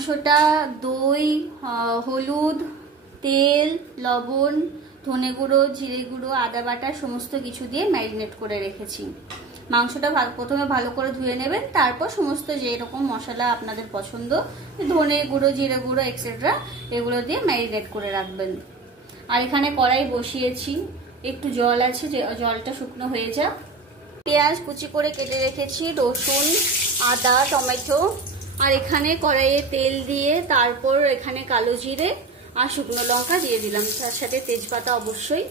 মাংসটা দই, হলুদ, তেল, লবণ, ধনে গুঁড়ো, জিরে গুঁড়ো, আদা বাটা সমস্ত কিছু দিয়ে ম্যারিনেট করে রেখেছি। মাংসটা প্রথমে ভালো করে ধুয়ে নেবেন, তারপর সমস্ত যেরকম মশলা আপনাদের পছন্দ, ধনে গুঁড়ো, জিরে গুঁড়ো এক্সেট্রা, এগুলো দিয়ে ম্যারিনেট করে রাখবেন। আর এখানে কড়াই বসিয়েছি, একটু জল আছে, জলটা শুকনো হয়ে যাক। পেঁয়াজ কুচি করে কেটে রেখেছি, রসুন, আদা, টমেটো, আর এখানে কড়াইয়ে তেল দিয়ে তারপর এখানে কালো জিরে আর শুকনো লঙ্কা দিয়ে দিলাম, তার সাথে তেজপাতা অবশ্যই।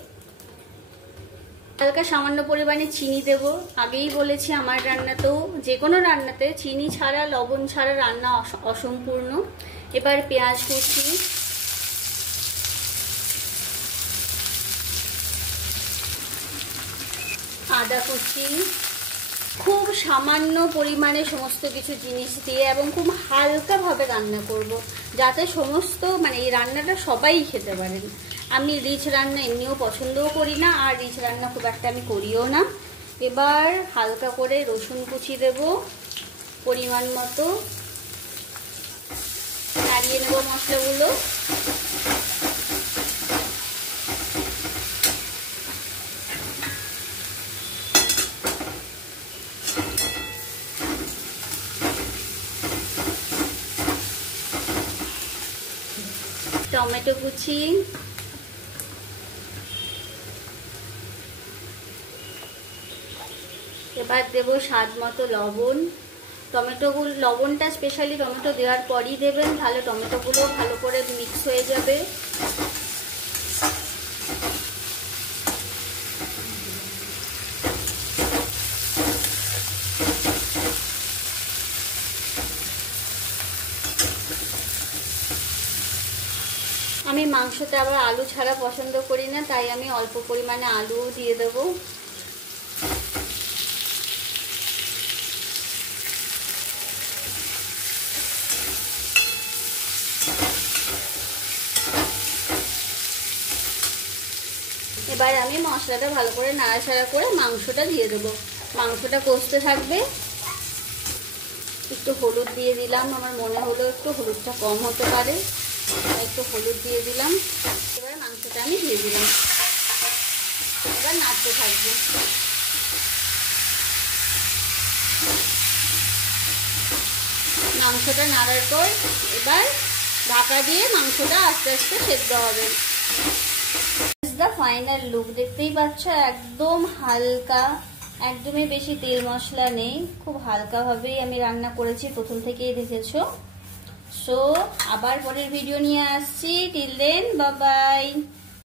হালকা সামান্য পরিমাণে চিনি দেব। আগেই বলেছি আমার রান্নাতেও, যে কোনো রান্নাতে চিনি ছাড়া, লবণ ছাড়া রান্না অসম্পূর্ণ। এবার পেঁয়াজ কুচি, আদা কুচি, খুব সামান্য পরিমাণে সমস্ত কিছু জিনিস দিয়ে এবং খুব হালকাভাবে রান্না করব, যাতে সমস্ত এই রান্নাটা সবাই খেতে পারেন। আমি রিচ রান্না এমনিও পছন্দও করি না, আর রিচ রান্না খুব একটা আমি করিও না। এবার হালকা করে রসুন কুচি দেব পরিমাণ মতো, নাড়িয়ে নেব মশলাগুলো। টমেটো কুচি, এবার দেব স্বাদ মতো লবণ। টমেটোগুলো, লবণটা স্পেশালি টমেটো দেওয়ার পরই দেবেন, তাহলে টমেটোগুলো ভালো করে মিক্স হয়ে যাবে। আমি মাংসতে আবার আলু ছাড়া পছন্দ করি না, তাই আমি অল্প পরিমাণে আলুও দিয়ে দেব। এবার আমি মশলাটা ভালো করে নাড়াচাড়া করে মাংসটা দিয়ে দেবো। মাংসটা কষতে থাকবে। একটু হলুদ দিয়ে দিলাম, আমার মনে হলো একটু হলুদটা কম হতে পারে, একটু হলুদ দিয়ে দিলাম। এবার মাংসটা আমি দিয়ে দিলাম, এবার নাড়তে থাকবো। মাংসটা নাড়ার পর এবার ঢাকা দিয়ে মাংসটা আস্তে আস্তে সেদ্ধ হবে। ফাইনাল লুক দেখতেই পাচ্ছ, একদম হালকা, একদমই বেশি তেল মশলা নেই, খুব হালকা ভাবেই আমি রান্না করেছি, প্রথম থেকেই দেখেছো। সো আবার পরের ভিডিও নিয়ে আসছি, টিল দেন বাই বাই।